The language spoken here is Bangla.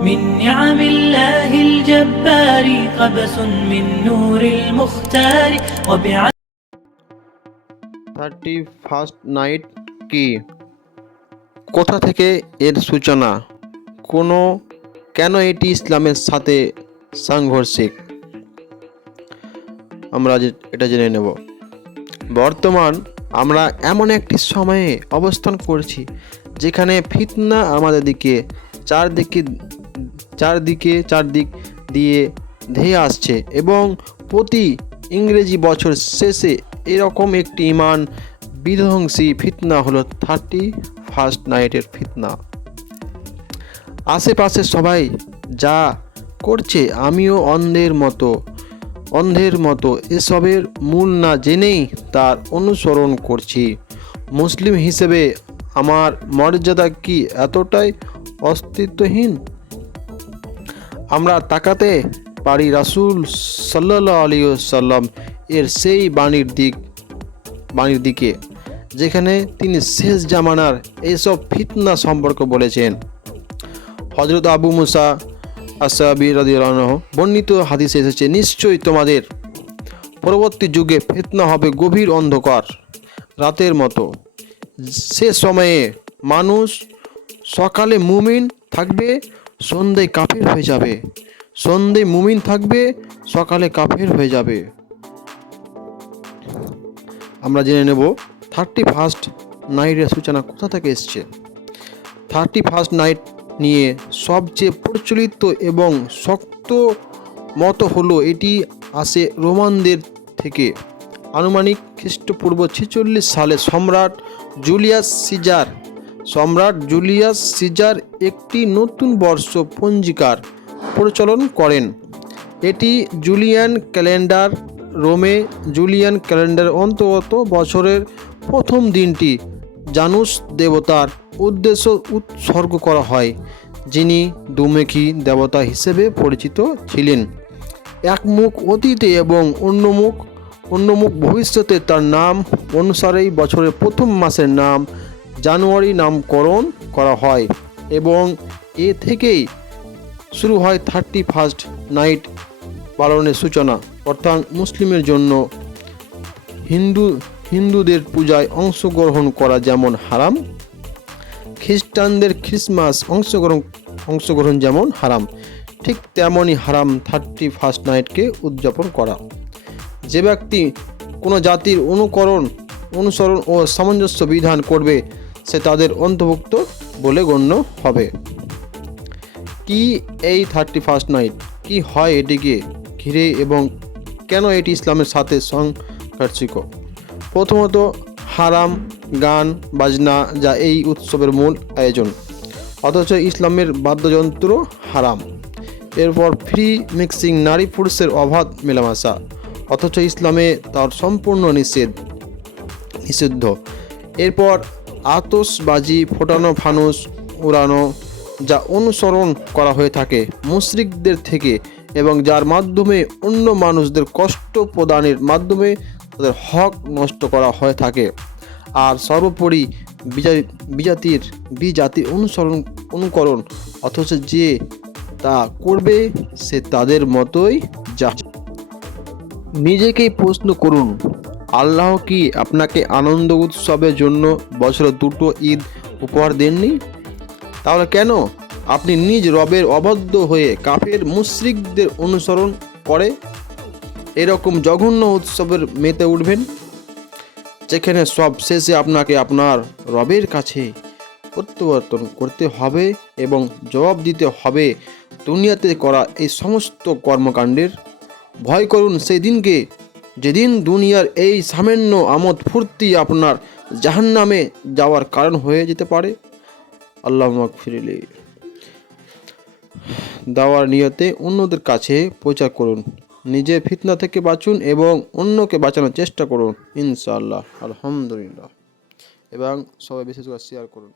من نعم الله الجبار قبس من نور المختار وبع থার্টি ফার্স্ট নাইট কি কোথা থেকে এর সূচনা কোনো কেন এটি ইসলামের সাথে সাংঘর্ষিক আমরা আজ এটা জেনে নেব বর্তমান আমরা এমন একটি সময়ে অবস্থান করছি যেখানে ফিতনা আমাদের দিকে চারদিকে চারদিকে, চারদিক দিয়ে ধেয়ে আসছে এবং প্রতি ইংরেজি বছর শেষে এরকম একটি ইমান বিধ্বংসী ফিতনা হলো থার্টি ফার্স্ট নাইটের ফিতনা। আশেপাশে সবাই যা করছে আমিও অন্ধের মতো অন্ধের মতো, এসবের মূল না জেনেই তার অনুসরণ করছি। মুসলিম হিসেবে আমার মর্যাদা কি এতটাই অস্তিত্বহীন? আমরা তাকাতে পারি রাসূল সাল্লাহ আলী সাল্লাম এর সেই বাণীর দিক, বাণীর দিকে, যেখানে তিনি শেষ জামানার এইসব ফিতনা সম্পর্কে বলেছেন। হজরত আবু মুসা আসাবি রাদিয়াল্লাহু বর্ণিত হাদিসে এসেছে, নিশ্চয়ই তোমাদের পরবর্তী যুগে ফিতনা হবে গভীর অন্ধকার, রাতের মতো। সে সময়ে মানুষ সকালে মুমিন থাকবে সন্ধ্যায় কাফের হয়ে যাবে। সন্ধ্যায় মুমিন থাকবে, সকালে কাফের হয়ে যাবে। আমরা জেনে নেব থার্টি ফার্স্ট নাইটের সূচনা কোথা থেকে এসছে? থার্টি ফার্স্ট নাইট নিয়ে সবচেয়ে প্রচলিত এবং শক্ত মত হলো এটি আসে রোমানদের থেকে। আনুমানিক খ্রিস্টপূর্ব ছেচল্লিশ সালে সম্রাট জুলিয়াস সিজার সম্রাট জুলিয়াস সিজার একটি নতুন বর্ষ পঞ্জিকার প্রচলন করেন। এটি জুলিয়ান ক্যালেন্ডার, রোমে জুলিয়ান ক্যালেন্ডার অন্তর্গত বছরের প্রথম দিনটি জানুস দেবতার উদ্দেশ্য উৎসর্গ করা হয়, যিনি দুমুখী দেবতা হিসেবে পরিচিত ছিলেন। এক মুখ অতীতে এবং অন্য মুখ অন্য মুখ ভবিষ্যতে তার নাম অনুসারেই বছরের প্রথম মাসের নাম জানুয়ারি নামকরণ করা হয় এবং এ থেকেই শুরু হয় থার্টি ফার্স্ট নাইট পালনের সূচনা। অর্থাৎ মুসলিমের জন্য হিন্দু, হিন্দুদের পূজায় অংশগ্রহণ করা যেমন হারাম, খ্রিস্টানদের খ্রিসমাস অংশগ্রহণ অংশগ্রহণ যেমন হারাম, ঠিক তেমনই হারাম থার্টি ফার্স্ট নাইটকে উদযাপন করা। যে ব্যক্তি কোনো জাতির অনুকরণ, অনুসরণ ও সামঞ্জস্য বিধান করবে সে তাদের অন্তর্ভুক্ত বলে গণ্য হবে। কি এই থার্টি ফার্স্ট নাইট কি হয় এটিকে ঘিরে এবং কেন এটি ইসলামের সাথে সংঘর্ষিক প্রথমত হারাম, গান, বাজনা যা এই উৎসবের মূল আয়োজন। অথচ ইসলামের বাদ্যযন্ত্র হারাম। এরপর ফ্রি মিক্সিং নারী পুরুষের অবাধ মেলামেশা। অথচ ইসলামে তার সম্পূর্ণ নিষেধ, নিষিদ্ধ। এরপর আতসবাজি ফোটানো ফানুস, উড়ানো, যা অনুসরণ করা হয়ে থাকে মুশরিকদের থেকে এবং যার মাধ্যমে অন্য মানুষদের কষ্ট প্রদানের মাধ্যমে তাদের হক নষ্ট করা হয়ে থাকে। আর সর্বোপরি বিজা- বিজাতির, বিজাতি অনুসরণ, অনুকরণ, অথচ যে তা করবে সে তাদের মতোই যা নিজেকেই প্রশ্ন করুন। আল্লাহ কি আপনাকে আনন্দ উৎসবের জন্য বছরে দুটো ঈদ উপহার দেননি? তাহলে কেন? আপনি নিজ রবের অবাধ্য হয়ে কাফের মুশরিকদের অনুসরণ করে এরকম জঘন্য উৎসবের মেতে উঠবেন? যেখানে সব শেষে আপনাকে আপনার রবের কাছে প্রত্যাবর্তন করতে হবে এবং জবাব দিতে হবে দুনিয়াতে করা এই সমস্ত কর্মকাণ্ডের। ভয় করুন সেই দিনকে যেদিন দুনিয়ার এই সামান্য আমোদ ফুর্তি আপনার জাহান্নামে যাওয়ার কারণ হয়ে যেতে পারে? আল্লাহ ফিরিলি দেওয়ার নিয়তে অন্যদের কাছে প্রচার করুন নিজে ফিতনা থেকে বাঁচুন এবং অন্যকে বাঁচানোর চেষ্টা করুন, ইনশাআল্লাহ, আলহামদুলিল্লাহ। এবং সবাই বিশেষ করে শেয়ার করুন।